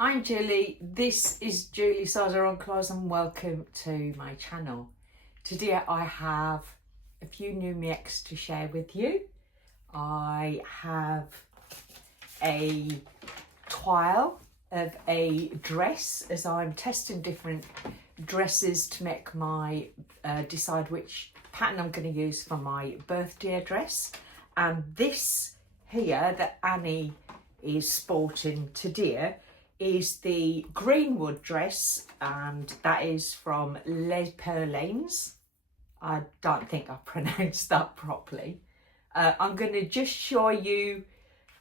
I'm Julie, this is Julie Sauser and welcome to my channel. Today I have a few new mix to share with you. I have a trial of a dress as I'm testing different dresses to make my decide which pattern I'm going to use for my birthday dress. And this here that Annie is sporting today is the Greenwood dress, and that is from Les Perlines. I don't think I pronounced that properly. I'm going to just show you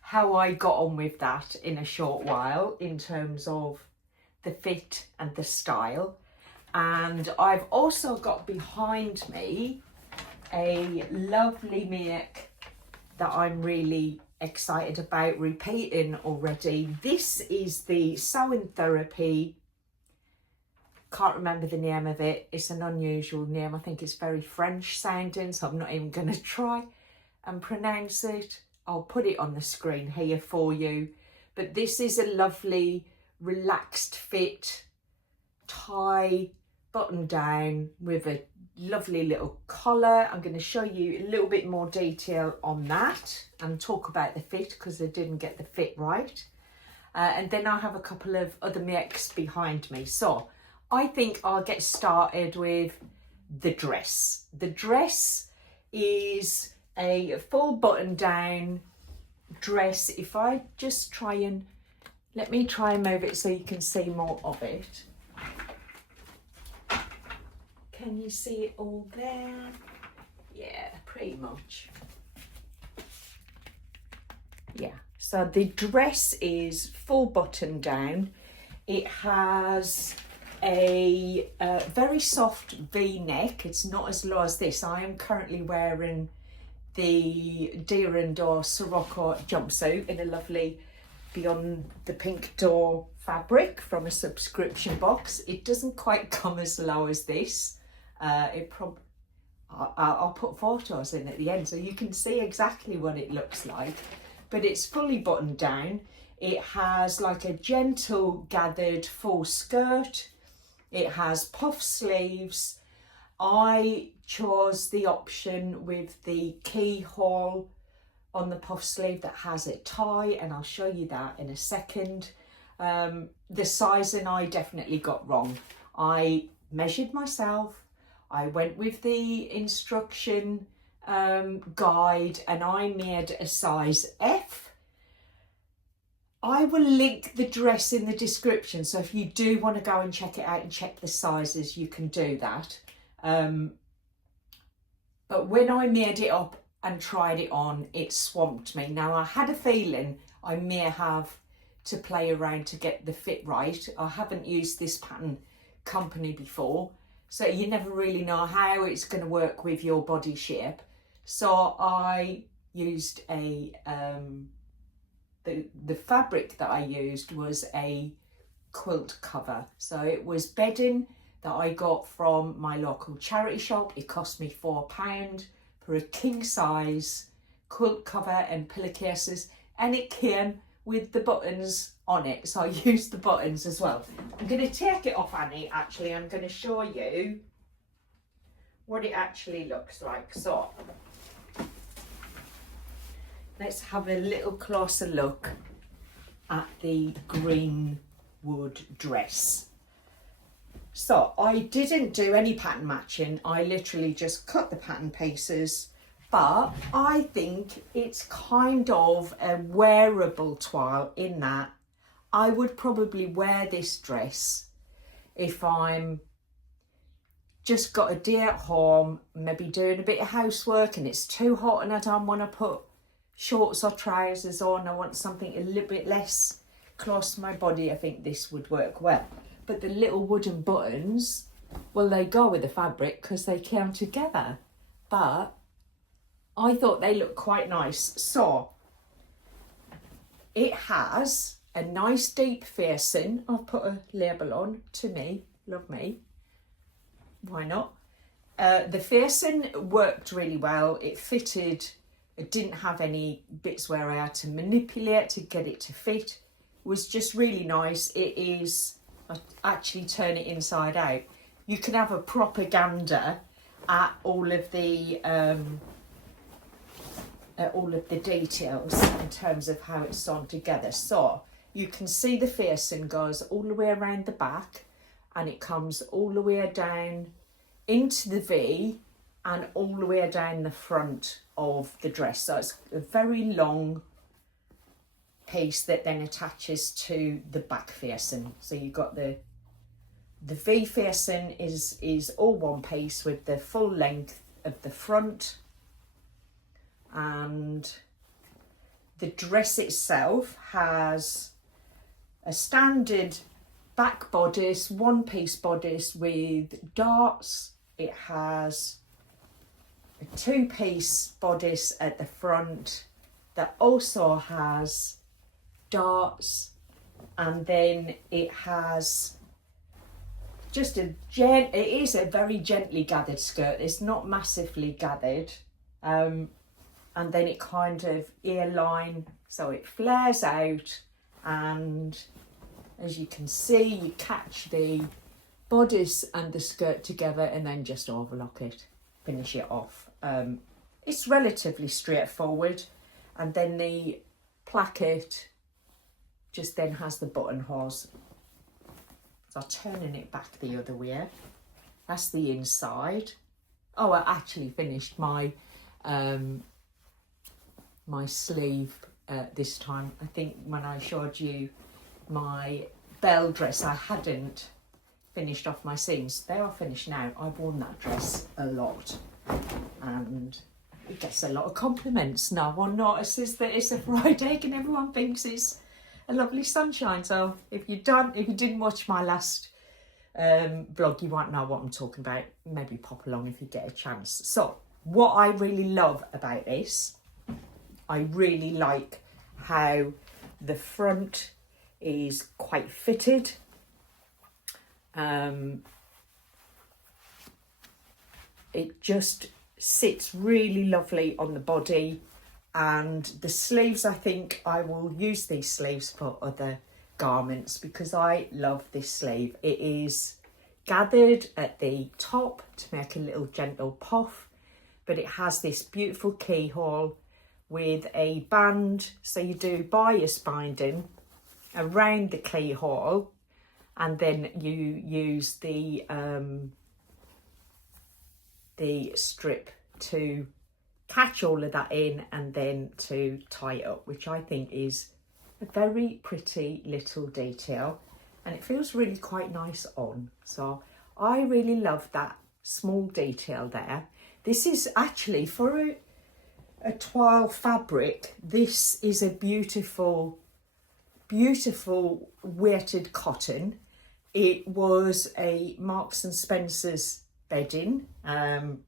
how I got on with that in a short while in terms of the fit and the style. And I've also got behind me a lovely make that I'm really excited about repeating already. This is the Sewing Therapy. Can't remember the name of it. It's an unusual name. I think it's very French sounding, so I'm not even going to try and pronounce it. I'll put it on the screen here for you. But this is a lovely relaxed fit tie button down with a lovely little collar. I'm going to show you a little bit more detail on that and talk about the fit because I didn't get the fit right. And then I have a couple of other makes behind me. So I think I'll get started with the dress. The dress is a full button down dress. If I just try and move it so you can see more of it. Can you see it all there? Yeah, pretty much. Yeah, so the dress is full button down. It has a very soft V-neck. It's not as low as this. I am currently wearing the Deer and Door Sirocco jumpsuit in a lovely Beyond the Pink Door fabric from a subscription box. It doesn't quite come as low as this. I'll put photos in at the end so you can see exactly what it looks like, but it's fully buttoned down. It has like a gentle gathered full skirt. It has puff sleeves. I chose the option with the keyhole on the puff sleeve that has a tie, and I'll show you that in a second. The sizing I definitely got wrong. I measured myself. I went with the instruction guide and I made a size F. I will link the dress in the description, so if you do want to go and check it out and check the sizes, you can do that. But when I made it up and tried it on, it swamped me. Now I had a feeling I may have to play around to get the fit right. I haven't used this pattern company before, so you never really know how it's going to work with your body shape. So I used the fabric that I used was a quilt cover. So it was bedding that I got from my local charity shop. It cost me £4 for a king size quilt cover and pillowcases, and it came with the buttons on it, so I used the buttons as well. I'm going to take it off, Annie. Actually, I'm going to show you what it actually looks like. So let's have a little closer look at the Greenwood dress. So I didn't do any pattern matching. I literally just cut the pattern pieces, but I think it's kind of a wearable toile in that I would probably wear this dress if I'm just got a day at home, maybe doing a bit of housework and it's too hot and I don't want to put shorts or trousers on. I want something a little bit less close to my body. I think this would work well. But the little wooden buttons, well, they go with the fabric because they came together. But I thought they looked quite nice. So it has a nice deep facing. I'll put a label on, to me, love me. Why not? The facing worked really well. It fitted. It didn't have any bits where I had to manipulate to get it to fit. was just really nice. It is, I actually turn it inside out. You can have a proper gander at all of the details in terms of how it's sewn together. So you can see the facing goes all the way around the back, and it comes all the way down into the V and all the way down the front of the dress. So it's a very long piece that then attaches to the back facing. So you've got the V facing is all one piece with the full length of the front, and the dress itself has a standard back bodice, one piece bodice with darts. It has a two-piece bodice at the front that also has darts, and then it has just it is a very gently gathered skirt. It's not massively gathered, and then it kind of earline, so it flares out, and as you can see, you catch the bodice and the skirt together and then just overlock it, finish it off. It's relatively straightforward, and then the placket just then has the buttonholes. So turning it back the other way, that's the inside. Oh, I actually finished my my sleeve this time. I think when I showed you my bell dress, I hadn't finished off my seams. They are finished now. I've worn that dress a lot and it gets a lot of compliments. No one notices that it's a Friday and everyone thinks it's a lovely sunshine. So if you didn't watch my last vlog, you won't know what I'm talking about. Maybe pop along if you get a chance. So what I really love about this, I really like how the front is quite fitted. It just sits really lovely on the body, and the sleeves, I think I will use these sleeves for other garments because I love this sleeve. It is gathered at the top to make a little gentle puff, but it has this beautiful keyhole with a band, so you do bias binding around the keyhole, and then you use the strip to catch all of that in and then to tie it up, which I think is a very pretty little detail, and it feels really quite nice on. So I really love that small detail there. This is actually for a toile fabric. This is a beautiful weighted cotton. It was a Marks and Spencer's bedding, and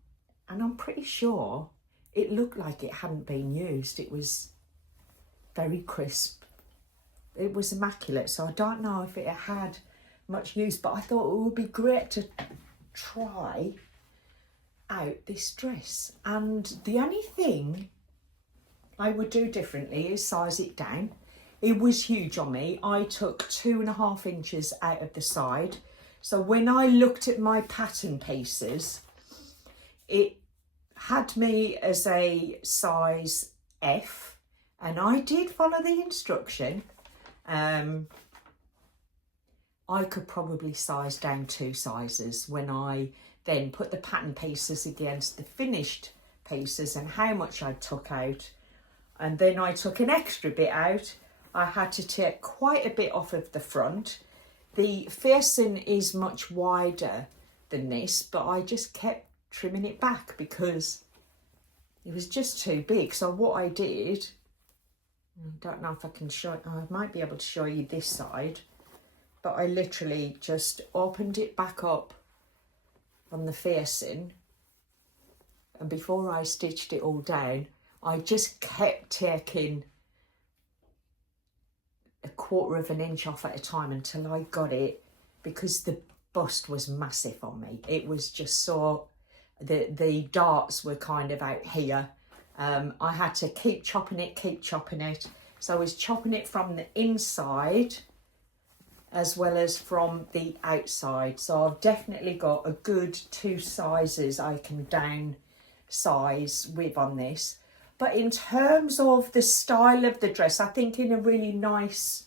I'm pretty sure it looked like it hadn't been used. It was very crisp. It was immaculate, so I don't know if it had much use, but I thought it would be great to try out this dress. And the only thing I would do differently is size it down. It was huge on me. I took 2.5 inches out of the side. So when I looked at my pattern pieces, it had me as a size F, and I did follow the instruction. I could probably size down 2 sizes when I then put the pattern pieces against the finished pieces and how much I took out. And then I took an extra bit out. I had to take quite a bit off of the front. The facing is much wider than this, but I just kept trimming it back because it was just too big. So what I did, I don't know if I can show, I might be able to show you this side, but I literally just opened it back up on the facing, and before I stitched it all down, I just kept taking 1/4 of an inch off at a time until I got it, because the bust was massive on me. It was just so, the darts were kind of out here. I had to keep chopping it, So I was chopping it from the inside as well as from the outside. So I've definitely got a good 2 sizes I can downsize with on this. But in terms of the style of the dress, I think in a really nice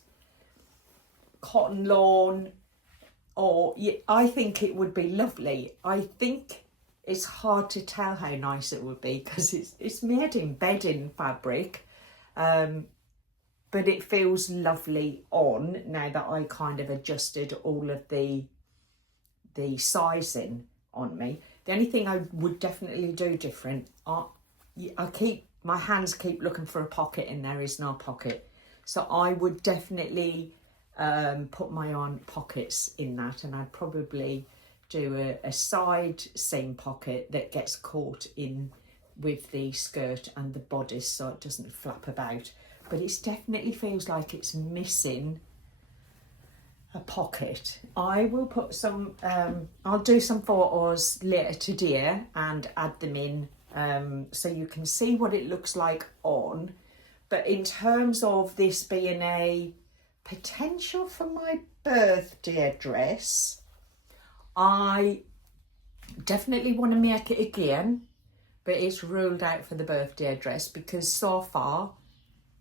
cotton lawn, or I think it would be lovely. I think it's hard to tell how nice it would be because it's made in bedding fabric. But it feels lovely on now that I kind of adjusted all of the sizing on me. The only thing I would definitely do different, my hands keep looking for a pocket and there is no pocket. So I would definitely put my own pockets in that, and I'd probably do a side seam pocket that gets caught in with the skirt and the bodice so it doesn't flap about. But it definitely feels like it's missing a pocket. I will put some, I'll do some photos later today and add them in so you can see what it looks like on. But in terms of this being a potential for my birthday dress, I definitely want to make it again, but it's ruled out for the birthday dress because so far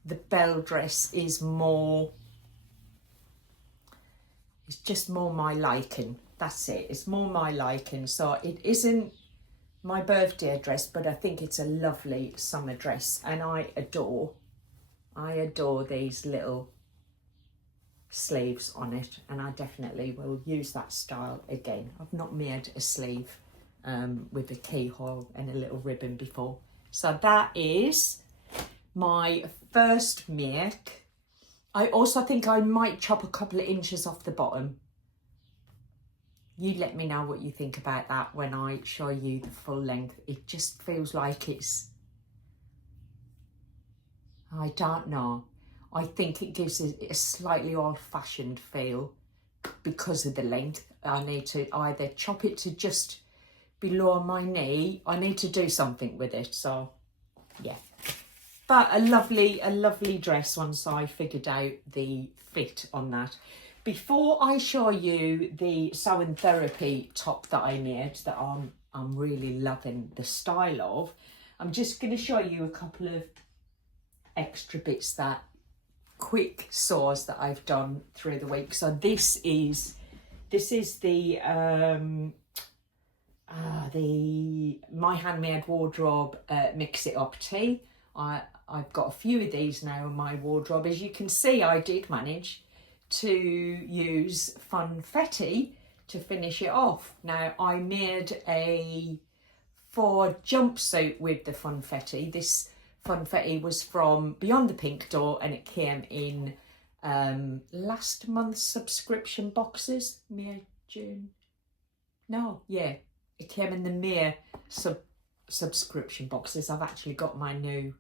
the bell dress is more, it's just more my liking. That's it, it's more my liking. So it isn't my birthday dress, but I think it's a lovely summer dress, and I adore these little sleeves on it, and I definitely will use that style again. I've not made a sleeve with a keyhole and a little ribbon before. So that is my first make. I also think I might chop a couple of inches off the bottom. You let me know what you think about that when I show you the full length. It just feels like it's, I don't know. I think it gives a slightly old-fashioned feel because of the length. I need to either chop it to just below my knee. I need to do something with it. So, yeah. But a lovely dress once I figured out the fit on that. Before I show you the Sewing Therapy top that I made, that I'm really loving the style of, I'm just going to show you a couple of extra bits, that quick sews that I've done through the week. So this is the My Handmade Wardrobe Mix It Up tee. I've got a few of these now in my wardrobe. As you can see, I did manage to use funfetti to finish it off. Now, I made a 4 jumpsuit with the funfetti. This funfetti was from Beyond the Pink Door, and it came in last month's subscription boxes. May, June? No, yeah. It came in the May subscription boxes. I've actually got my new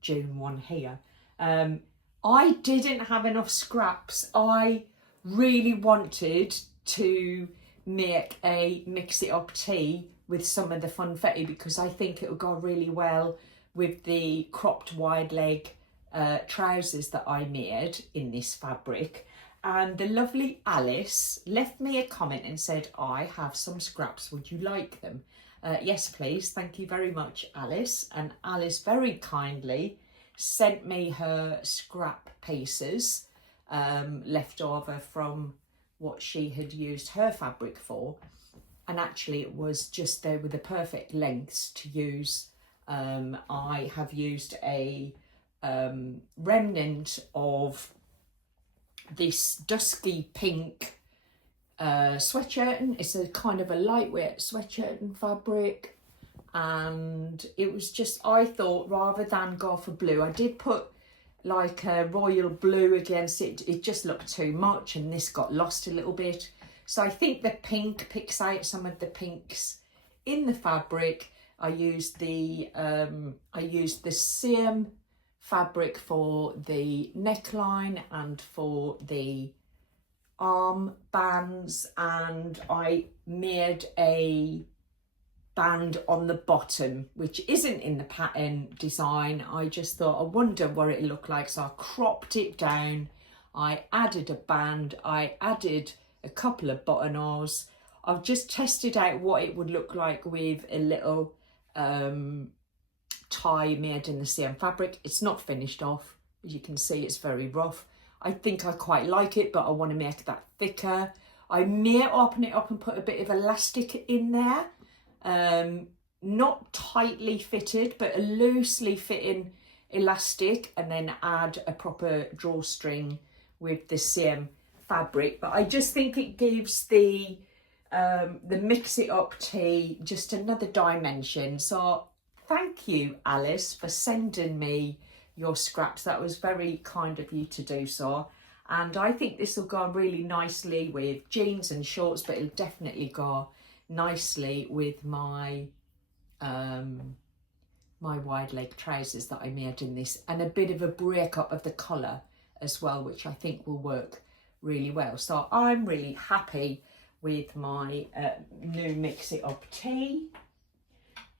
June one here. I didn't have enough scraps. I really wanted to make a mix it up tee with some of the funfetti because I think it would go really well with the cropped wide leg trousers that I made in this fabric. And the lovely Alice left me a comment and said, I have some scraps, would you like them? Yes, please. Thank you very much, Alice. And Alice very kindly sent me her scrap pieces left over from what she had used her fabric for. And actually it was just, they were the perfect lengths to use. I have used a remnant of this dusky pink sweatshirt. It's a kind of a lightweight sweatshirt fabric, and it was just, I thought rather than go for blue, I did put like a royal blue against it. It just looked too much, and this got lost a little bit. So I think the pink picks out some of the pinks in the fabric. I used the same fabric for the neckline and for the arm bands, and I made a band on the bottom, which isn't in the pattern design. I just thought, I wonder what it looked like, so I cropped it down. I added a band, I added a couple of buttonholes. I've just tested out what it would look like with a little tie made in the same fabric. It's not finished off, as you can see, it's very rough. I think I quite like it, but I want to make that thicker. I may open it up and put a bit of elastic in there. Not tightly fitted, but a loosely fitting elastic, and then add a proper drawstring with the same fabric. But I just think it gives the mix it up tee just another dimension. So thank you, Alice, for sending me your scraps. That was very kind of you to do so. And I think this will go really nicely with jeans and shorts, but it'll definitely go nicely with my my wide leg trousers that I made in this, and a bit of a breakup of the colour as well, which I think will work really well. So I'm really happy with my new Mix It Up tee.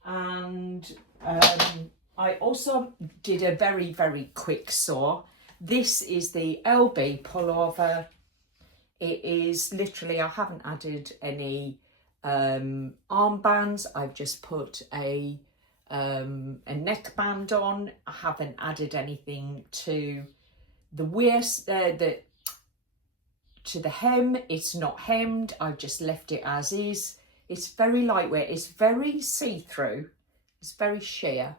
And I also did a very, very quick sew. This is the LB pullover. It is literally, I haven't added any armbands. I've just put a neckband on. I haven't added anything to the waist, to the hem. It's not hemmed. I've just left it as is. It's very lightweight. It's very see-through. It's very sheer.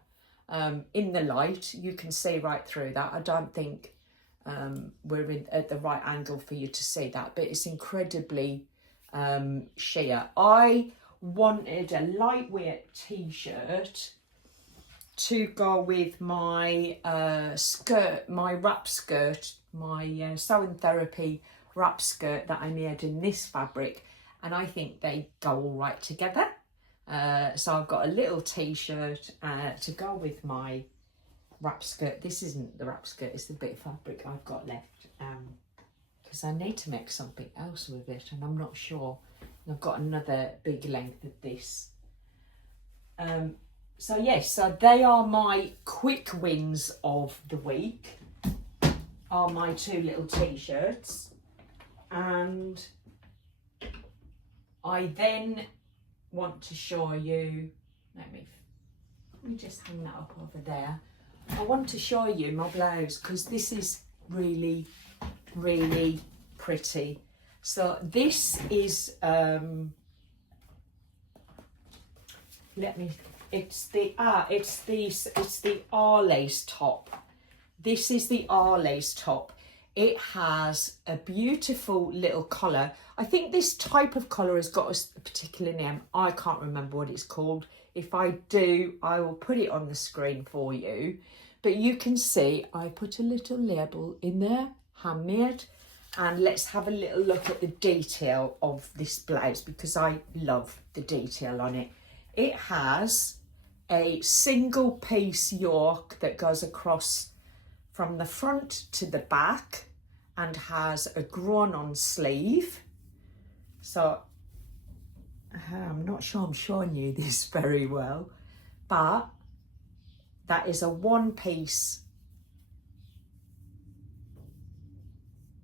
In the light, you can see right through that. I don't think we're at the right angle for you to see that, but it's incredibly sheer. I wanted a lightweight t-shirt to go with my skirt, my wrap skirt, my Sewing Therapy wrap skirt that I made in this fabric, and I think they go all right together. So I've got a little t-shirt to go with my wrap skirt. This isn't the wrap skirt, it's the bit of fabric I've got left, because I need to make something else with it, and I'm not sure. I've got another big length of this. So yes, so they are my quick wins of the week, are my two little t-shirts. And I then want to show you, let me just hang that up over there. I want to show you my blouse, because this is really, really pretty. So this is it's the R-lace top. This is the R-lace top. It has a beautiful little collar. I think this type of collar has got a particular name. I can't remember what it's called. If I do, I will put it on the screen for you. But you can see I put a little label in there, handmade. And let's have a little look at the detail of this blouse, because I love the detail on it. It has a single piece yoke that goes across from the front to the back and has a grown-on sleeve. So I'm not sure I'm showing you this very well, but that is a one-piece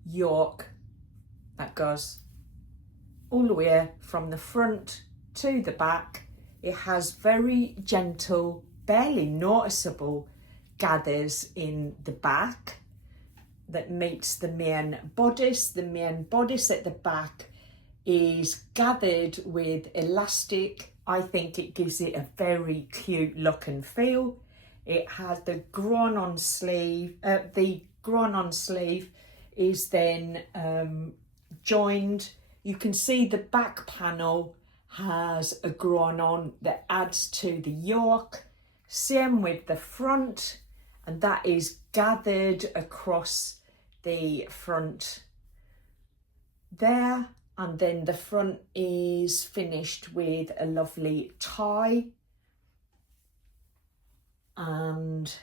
yoke that goes all the way from the front to the back. It has very gentle, barely noticeable gathers in the back that meets the main bodice. The main bodice at the back is gathered with elastic. I think it gives it a very cute look and feel. It has the grown-on sleeve. The grown-on sleeve is then joined. You can see the back panel has a grown-on that adds to the yoke. Same with the front, and that is gathered across the front there, and then the front is finished with a lovely tie, and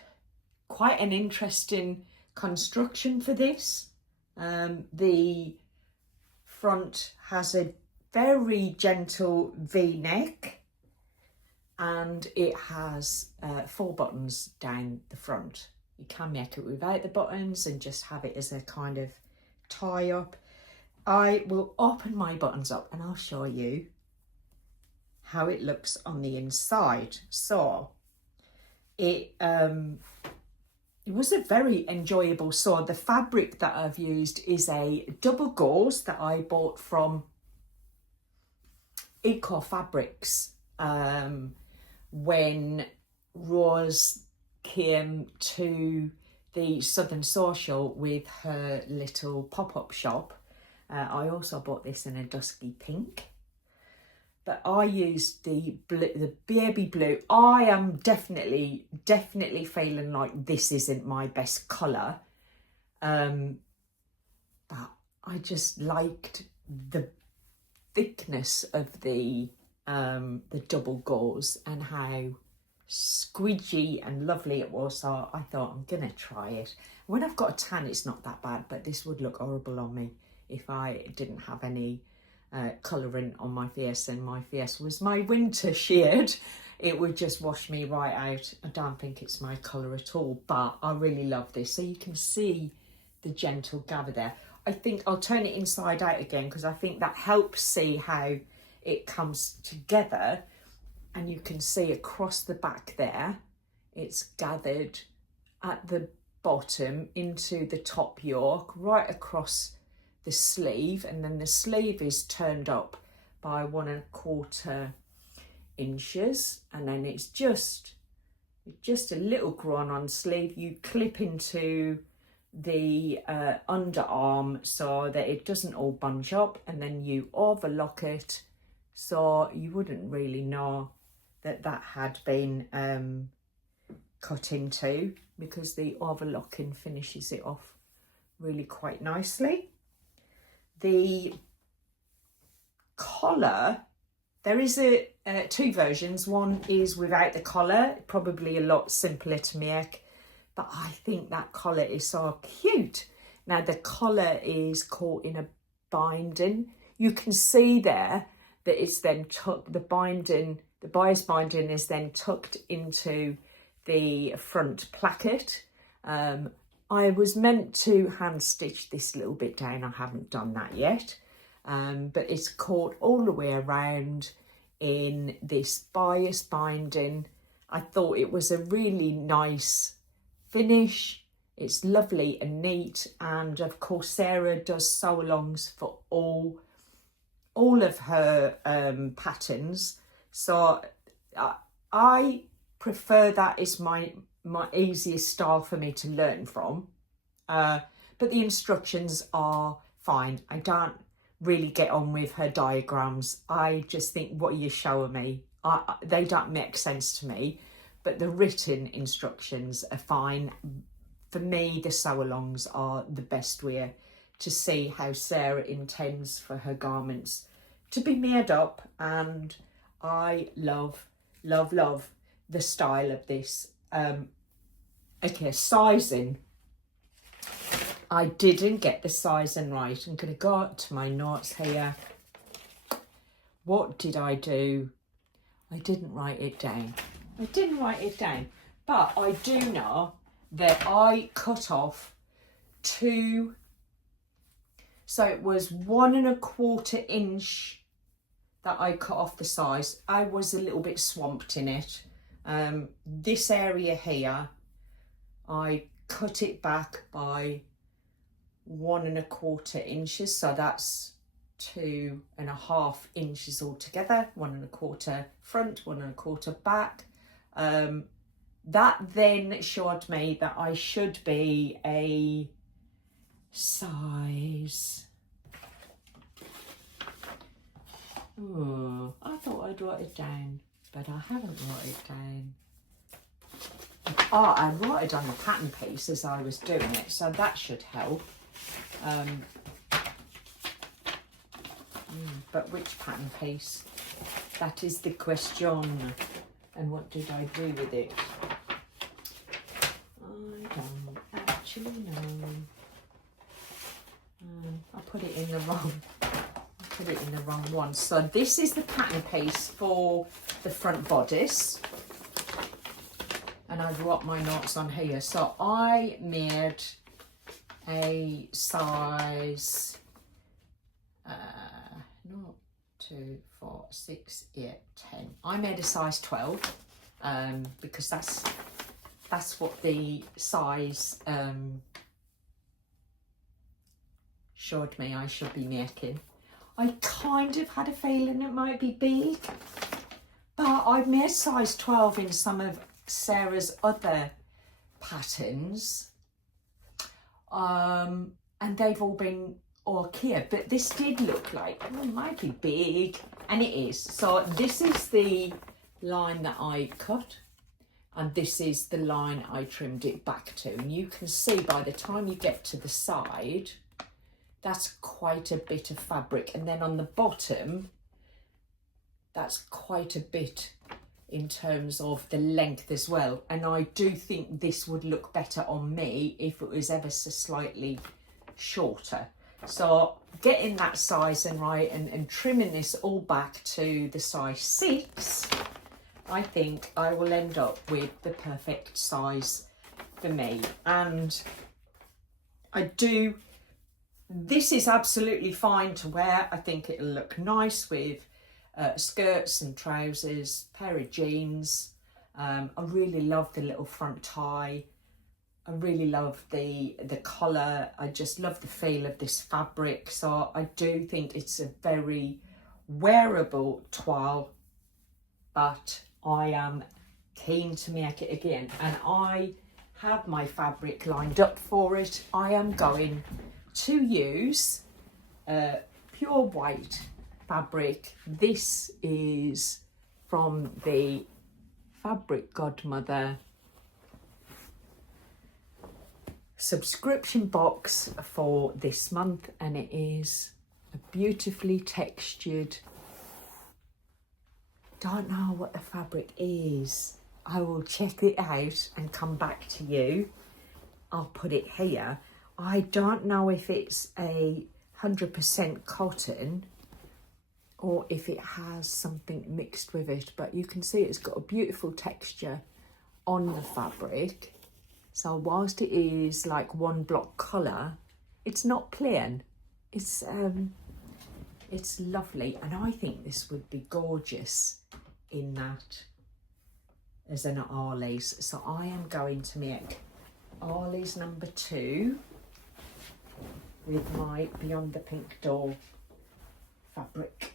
quite an interesting construction for this. The front has a very gentle V-neck, and it has 4 buttons down the front. You can make it without the buttons and just have it as a kind of tie up. I will open my buttons up and I'll show you how it looks on the inside. So it was a very enjoyable sew. The fabric that I've used is a double gauze that I bought from Eco Fabrics when Rose came to the Southern Social with her little pop-up shop. I also bought this in a dusky pink, but I used the blue, the baby blue. I am definitely feeling like this isn't my best colour, but I just liked the thickness of the double gauze and how squidgy and lovely it was. So I thought, I'm gonna try it. When I've got a tan, it's not that bad, but this would look horrible on me if I didn't have any colouring on my face, and my face was my winter shade. It would just wash me right out. I don't think it's my colour at all, but I really love this. So you can see the gentle gather there. I think I'll turn it inside out again because I think that helps see how it comes together. And you can see across the back there, it's gathered at the bottom into the top yoke, right across the sleeve, and then the sleeve is turned up by 1 1/4 inches, and then it's just a little grown on sleeve. You clip into the underarm so that it doesn't all bunch up, and then you overlock it so you wouldn't really know that that had been cut into, because the overlocking finishes it off really quite nicely. The collar, there is 2 versions. One is without the collar, probably a lot simpler to make, but I think that collar is so cute. Now the collar is caught in a binding. You can see there that it's then tucked, the bias binding is then tucked into the front placket. I was meant to hand stitch this little bit down. I haven't done that yet, but it's caught all the way around in this bias binding. I thought it was a really nice finish. It's lovely and neat, and of course Sarah does sew-alongs for all of her patterns, so I prefer that. Is my easiest style for me to learn from, but the instructions are fine. I don't really get on with her diagrams. I just think, what are you showing me? They don't make sense to me, but the written instructions are fine. For me, the sew-alongs are the best way to see how Sarah intends for her garments to be made up, and I love the style of this. Okay, sizing. I didn't get the sizing right. I'm going to go up to my notes here. What did I do? I didn't write it down. But I do know that I cut off 2. So it was 1 1/4 inch that I cut off the size. I was a little bit swamped in it. This area here, I cut it back by 1 1/4 inches. So that's 2.5 inches altogether. 1 1/4 front, 1 1/4 back. That then showed me that I should be a size. Oh, I thought I'd write it down, but I haven't wrote it down. Oh, I wrote it on the pattern piece as I was doing it, so that should help. But which pattern piece? That is the question. And what did I do with it? I don't actually know. I put it in the wrong put it in the wrong one. So this is the pattern piece for the front bodice. And I've got my notes on here. So I made a size 2, 4, 6, 8, 10. I made a size 12 because that's what the size showed me I should be making. I kind of had a feeling it might be big, but I've made size 12 in some of Sarah's other patterns, and they've all been okay, but this did look like, oh, it might be big, and it is. So this is the line that I cut, and this is the line I trimmed it back to, and you can see by the time you get to the side, that's quite a bit of fabric, and then on the bottom, that's quite a bit in terms of the length as well. And I do think this would look better on me if it was ever so slightly shorter. So getting that sizing right and trimming this all back to the size 6, I think I will end up with the perfect size for me. And this is absolutely fine to wear. I think it'll look nice with skirts and trousers, pair of jeans. I really love the little front tie. I really love the colour. I just love the feel of this fabric. So I do think it's a very wearable toile, but I am keen to make it again. And I have my fabric lined up for it. I am going to use pure white fabric. This is from the Fabric Godmother subscription box for this month, and it is a beautifully textured, don't know what the fabric is. I will check it out and come back to you. I'll put it here. I don't know if it's 100% cotton or if it has something mixed with it, but you can see it's got a beautiful texture on the fabric. So whilst it is like one block colour, it's not plain. It's lovely, and I think this would be gorgeous in that as an Arley's. So I am going to make Arley's number 2 with my Beyond the Pink Door fabric,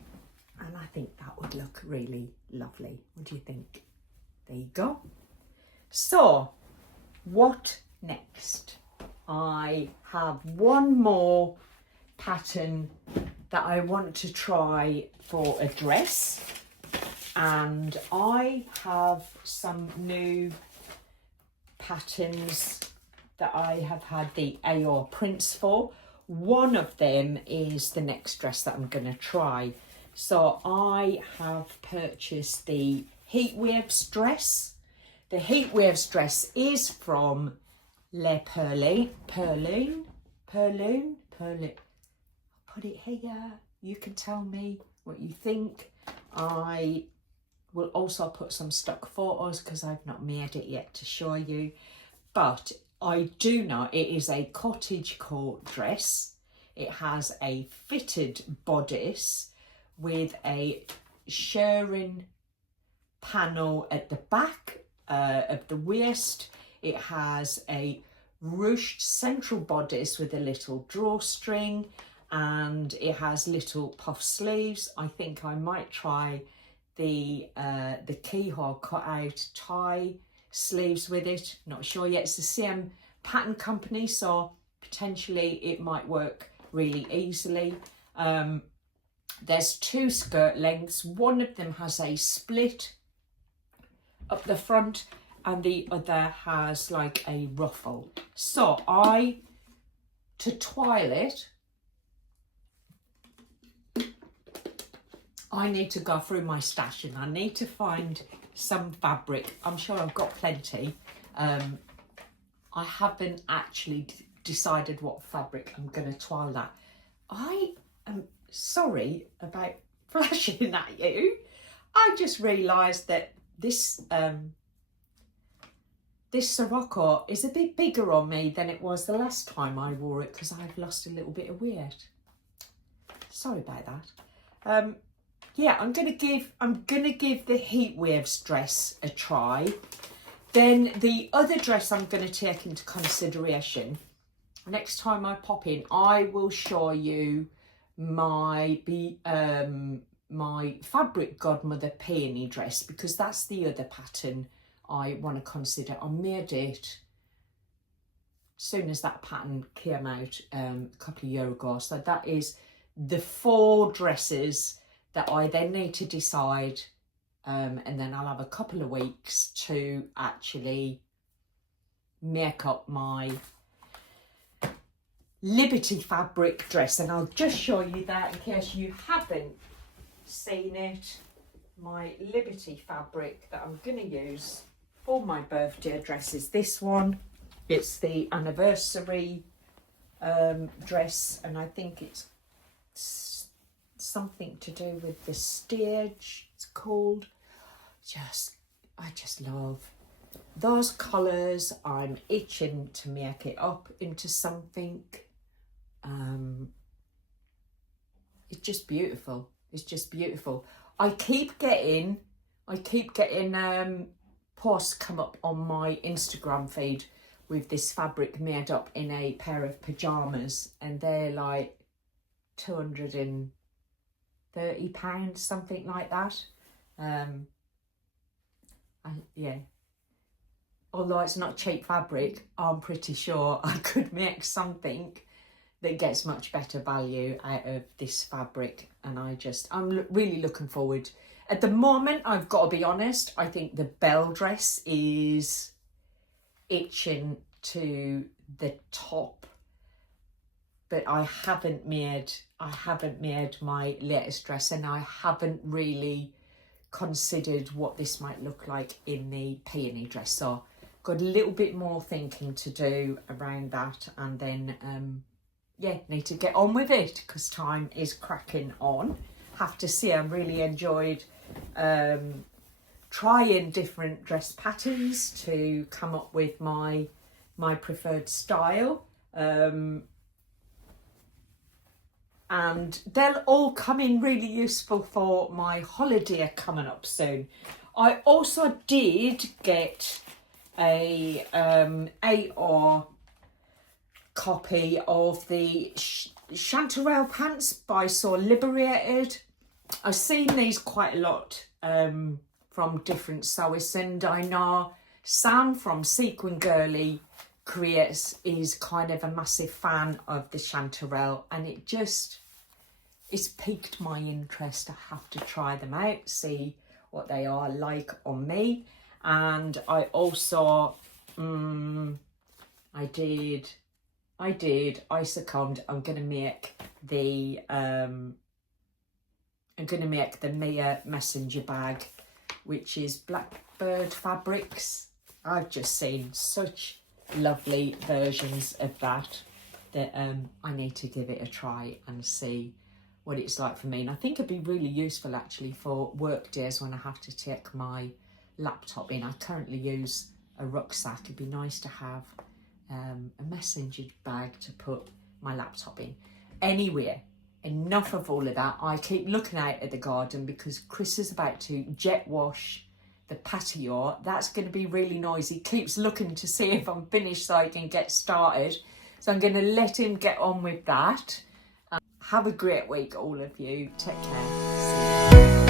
and I think that would look really lovely. What do you think? There you go. So what next? I have one more pattern that I want to try for a dress, and I have some new patterns that I have had the AR prints for. One of them is the next dress that I'm going to try. So I have purchased the Heat Waves dress. The Heat Waves dress is from Le Perlin. Put it here. You can tell me what you think. I will also put some stock photos because I've not made it yet to show you. But I do know it is a cottagecore dress. It has a fitted bodice with a shirring panel at the back of the waist. It has a ruched central bodice with a little drawstring, and it has little puff sleeves. I think I might try the keyhole cut out tie sleeves with it. Not sure yet. It's the same pattern company, so potentially it might work really easily. There's 2 skirt lengths. One of them has a split up the front and the other has like a ruffle. So to twile it, I need to go through my stash and I need to find some fabric. I'm sure I've got plenty. I haven't actually decided what fabric I'm going to twile that. I sorry about flashing at you. I just realised that this this Sirocco is a bit bigger on me than it was the last time I wore it, because I've lost a little bit of weight. Sorry about that. Yeah, I'm gonna give the Heat Waves dress a try. Then the other dress I'm gonna take into consideration. Next time I pop in, I will show you my my fabric godmother peony dress, because that's the other pattern I want to consider. I made it as soon as that pattern came out a couple of years ago. So that is the 4 dresses that I then need to decide, and then I'll have a couple of weeks to actually make up my Liberty fabric dress. And I'll just show you that in case you haven't seen it. My Liberty fabric that I'm going to use for my birthday dress is this one. It's the anniversary dress, and I think it's something to do with the stage, it's called. I just love those colours. I'm itching to make it up into something. It's just beautiful. It's just beautiful. I keep getting posts come up on my Instagram feed with this fabric made up in a pair of pajamas, and they're like £230, something like that. Yeah. Although it's not cheap fabric, I'm pretty sure I could make something that gets much better value out of this fabric. And I'm really looking forward. At the moment, I've got to be honest, I think the bell dress is itching to the top, but I haven't made my latest dress, and I haven't really considered what this might look like in the peony dress. So got a little bit more thinking to do around that, and then yeah, need to get on with it because time is cracking on. Have to say, I really enjoyed trying different dress patterns to come up with my preferred style, and they'll all come in really useful for my holiday coming up soon. I also did get a A4 copy of the chanterelle pants by So Liberated. I've seen these quite a lot from different sewists, and I know Sam from Sequin Girly Creates is kind of a massive fan of the chanterelle, and it's piqued my interest. I have to try them out, see what they are like on me. And I also I succumbed. I'm gonna make the Mia Messenger bag, which is Blackbird Fabrics. I've just seen such lovely versions of that I need to give it a try and see what it's like for me. And I think it'd be really useful actually for work days when I have to take my laptop in. I currently use a rucksack. It'd be nice to have a messenger bag to put my laptop in. Anyway, enough of all of that. I keep looking out at the garden because Chris is about to jet wash the patio. That's going to be really noisy. Keeps looking to see if I'm finished so I can get started. So I'm going to let him get on with that. Have a great week, all of you. Take care. See you.